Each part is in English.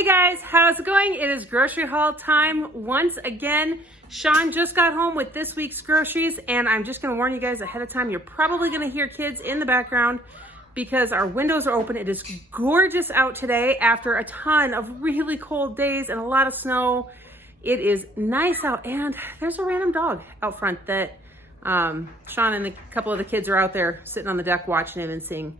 Hey guys, how's it going? It is grocery haul time once again. Sean just got home with this week's groceries, and I'm just gonna warn you guys ahead of time, you're probably gonna hear kids in the background because our windows are open. It is gorgeous out today after a ton of really cold days and a lot of snow. It is nice out, and there's a random dog out front that Sean and a couple of the kids are out there sitting on the deck watching him and seeing.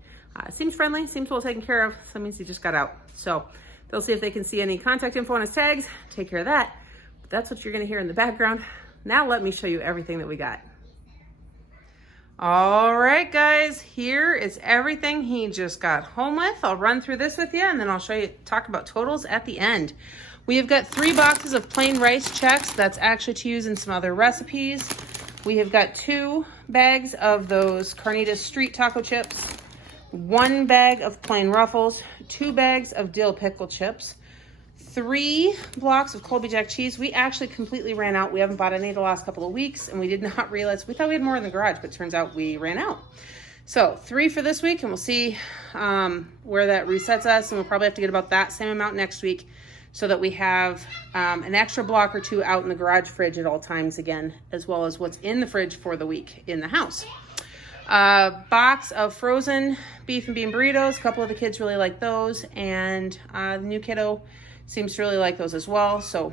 Seems friendly, seems well taken care of, so that means he just got out. So they'll see if they can see any contact info on his tags, take care of that. But that's what you're gonna hear in the background. Now let me show you everything that we got. All right, guys, here is everything he just got home with. I'll run through this with you, and then I'll talk about totals at the end. We have got 3 boxes of plain rice Chex. That's actually to use in some other recipes. We have got 2 bags of those Carnitas street taco chips, 1 bag of plain Ruffles, 2 bags of dill pickle chips, 3 blocks of Colby Jack cheese. We actually completely ran out. We haven't bought any the last couple of weeks, and we did not realize, we thought we had more in the garage, but turns out we ran out. So 3 for this week, and we'll see where that resets us, and we'll probably have to get about that same amount next week so that we have an extra block or 2 out in the garage fridge at all times again, as well as what's in the fridge for the week in the house. Box of frozen beef and bean burritos. A couple of the kids really like those, and the new kiddo seems to really like those as well, so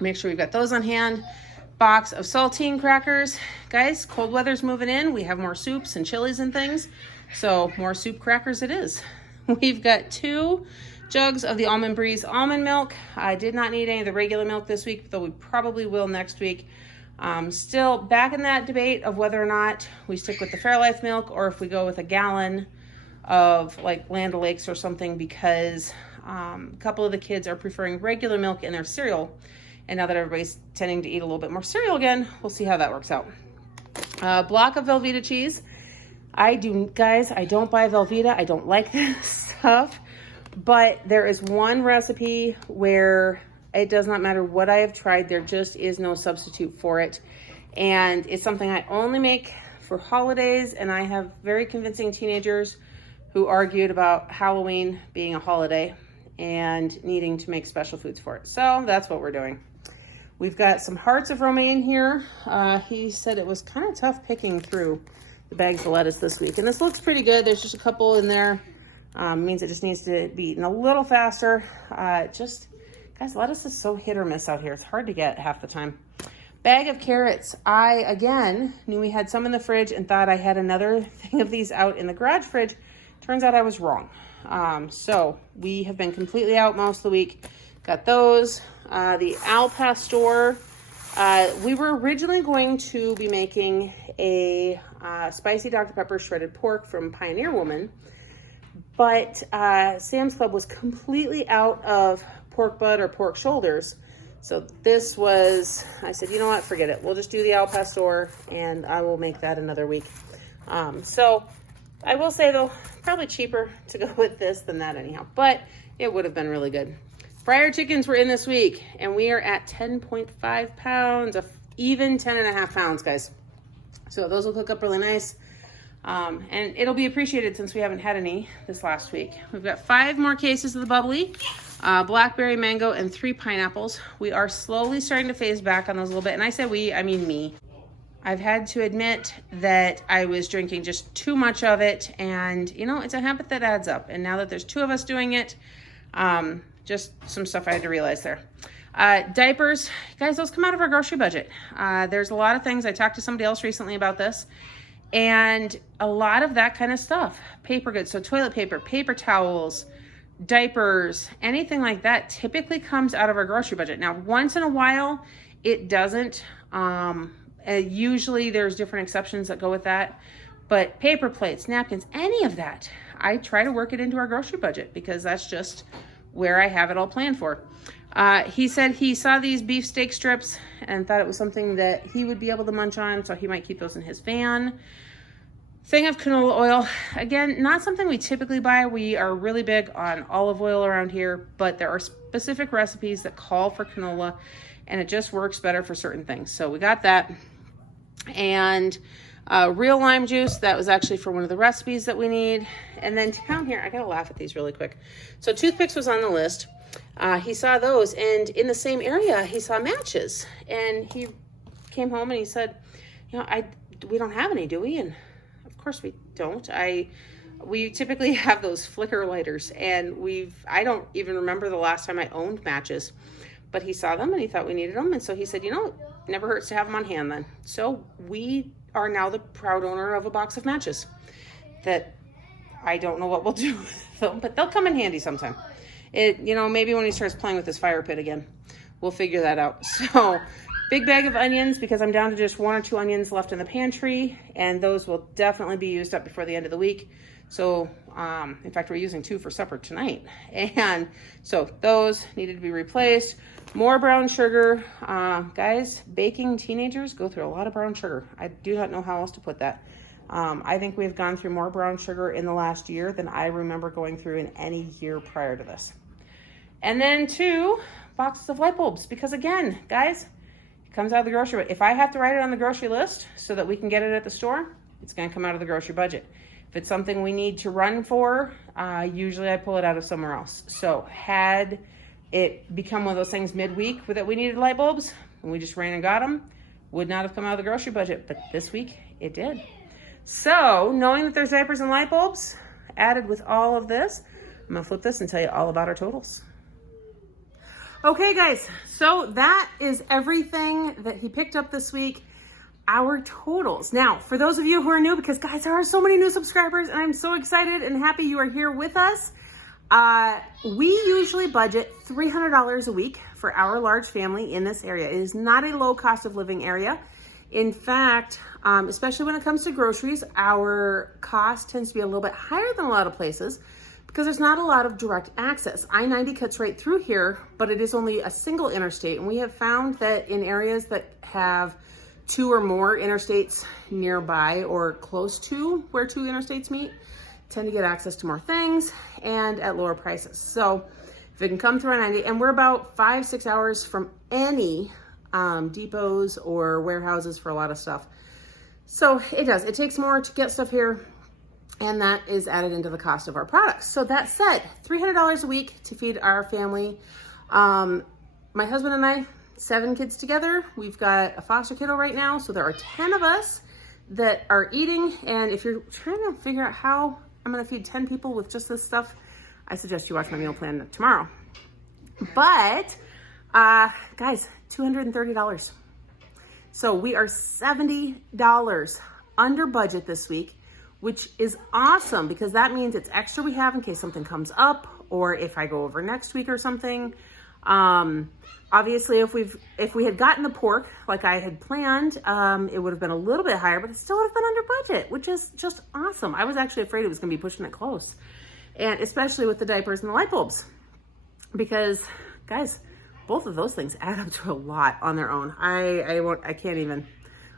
make sure we've got those on hand. Box of saltine crackers. Guys, cold weather's moving in. We have more soups and chilies and things, so more soup crackers it is. We've got 2 jugs of the Almond Breeze almond milk. I did not need any of the regular milk this week, though we probably will next week. Still back in that debate of whether or not we stick with the Fairlife milk or if we go with a gallon of like Land O'Lakes or something, because a couple of the kids are preferring regular milk in their cereal. And now that everybody's tending to eat a little bit more cereal again, we'll see how that works out. Block of Velveeta cheese. Guys, I don't buy Velveeta. I don't like this stuff. But there is one recipe where it does not matter what I have tried. There just is no substitute for it. And it's something I only make for holidays. And I have very convincing teenagers who argued about Halloween being a holiday and needing to make special foods for it. So that's what we're doing. We've got some hearts of romaine here. He said it was kind of tough picking through the bags of lettuce this week. And this looks pretty good. There's just a couple in there. Means it just needs to be eaten a little faster. Guys, lettuce is so hit or miss out here. It's hard to get half the time. Bag of carrots. I, again, knew we had some in the fridge and thought I had another thing of these out in the garage fridge. Turns out I was wrong. So we have been completely out most of the week. Got those. The Al Pastor. We were originally going to be making a spicy Dr. Pepper shredded pork from Pioneer Woman. But Sam's Club was completely out of pork butt or pork shoulders. So this was, I said, you know what, forget it. We'll just do the Al Pastor, and I will make that another week. So I will say, though, probably cheaper to go with this than that anyhow. But it would have been really good. Fryer chickens were in this week, and we are at 10.5 pounds, even 10.5 pounds, guys. So those will cook up really nice. And it'll be appreciated since we haven't had any this last week. We've got 5 more cases of the bubbly, blackberry, mango, and 3 pineapples. We are slowly starting to phase back on those a little bit. And I say we, I mean me. I've had to admit that I was drinking just too much of it. And, you know, it's a habit that adds up. And now that there's 2 of us doing it, just some stuff I had to realize there. Diapers, guys, those come out of our grocery budget. There's a lot of things. I talked to somebody else recently about this. And a lot of that kind of stuff, paper goods, so toilet paper, paper towels, diapers, anything like that typically comes out of our grocery budget. Now, once in a while, it doesn't. Usually there's different exceptions that go with that. But paper plates, napkins, any of that, I try to work it into our grocery budget because that's just where I have it all planned for. He said he saw these beef steak strips and thought it was something that he would be able to munch on, so he might keep those in his van. Thing of canola oil. Again, not something we typically buy. We are really big on olive oil around here, but there are specific recipes that call for canola, and it just works better for certain things. So we got that. And real lime juice, that was actually for one of the recipes that we need. And then down here, I gotta laugh at these really quick. So toothpicks was on the list. He saw those, and in the same area, he saw matches. And he came home and he said, you know, we don't have any, do we? And of course we don't. We typically have those flicker lighters, and I don't even remember the last time I owned matches. But he saw them and he thought we needed them, and so he said, you know, it never hurts to have them on hand then. So we are now the proud owner of a box of matches that I don't know what we'll do with them, but they'll come in handy sometime. You know, maybe when he starts playing with his fire pit again, we'll figure that out. So big bag of onions, because I'm down to just 1 or 2 onions left in the pantry, and those will definitely be used up before the end of the week. So, in fact, we're using 2 for supper tonight. And so those needed to be replaced. More brown sugar. Guys, baking teenagers go through a lot of brown sugar. I do not know how else to put that. I think we've gone through more brown sugar in the last year than I remember going through in any year prior to this. And then 2 boxes of light bulbs, because again, guys, it comes out of the grocery. If I have to write it on the grocery list so that we can get it at the store, it's going to come out of the grocery budget. If it's something we need to run for, usually I pull it out of somewhere else. So had it become one of those things midweek that we needed light bulbs and we just ran and got them, would not have come out of the grocery budget, but this week it did. So knowing that there's diapers and light bulbs added with all of this, I'm gonna flip this and tell you all about our totals. Okay guys, so that is everything that he picked up this week, our totals. Now, for those of you who are new, because guys, there are so many new subscribers and I'm so excited and happy you are here with us. We usually budget $300 a week for our large family in this area. It is not a low cost of living area. In fact, especially when it comes to groceries, our cost tends to be a little bit higher than a lot of places because there's not a lot of direct access. I-90 cuts right through here, but it is only a single interstate. And we have found that in areas that have 2 or more interstates nearby or close to where 2 interstates meet, tend to get access to more things and at lower prices. So if it can come through I-90, and we're about 5-6 hours from any depots or warehouses for a lot of stuff. So it takes more to get stuff here, and that is added into the cost of our products. So that said, $300 a week to feed our family. My husband and I, 7 kids together. We've got a foster kiddo right now, so there are 10 of us that are eating. And if you're trying to figure out how I'm gonna feed 10 people with just this stuff, I suggest you watch my meal plan tomorrow. But guys, $230. So we are $70 under budget this week, which is awesome because that means it's extra we have in case something comes up or if I go over next week or something. Obviously, if we had gotten the pork like I had planned, it would have been a little bit higher, but it still would have been under budget, which is just awesome. I was actually afraid it was going to be pushing it close, and especially with the diapers and the light bulbs, because guys, both of those things add up to a lot on their own. I can't even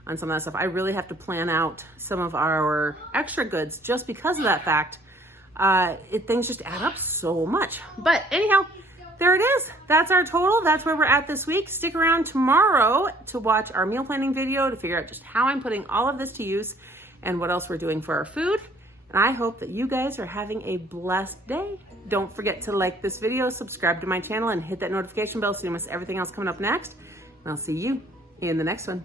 on some of that stuff. I really have to plan out some of our extra goods just because of that fact. Things just add up so much. But anyhow, there it is. That's our total. That's where we're at this week. Stick around tomorrow to watch our meal planning video to figure out just how I'm putting all of this to use and what else we're doing for our food. And I hope that you guys are having a blessed day. Don't forget to like this video, subscribe to my channel, and hit that notification bell so you don't miss everything else coming up next. And I'll see you in the next one.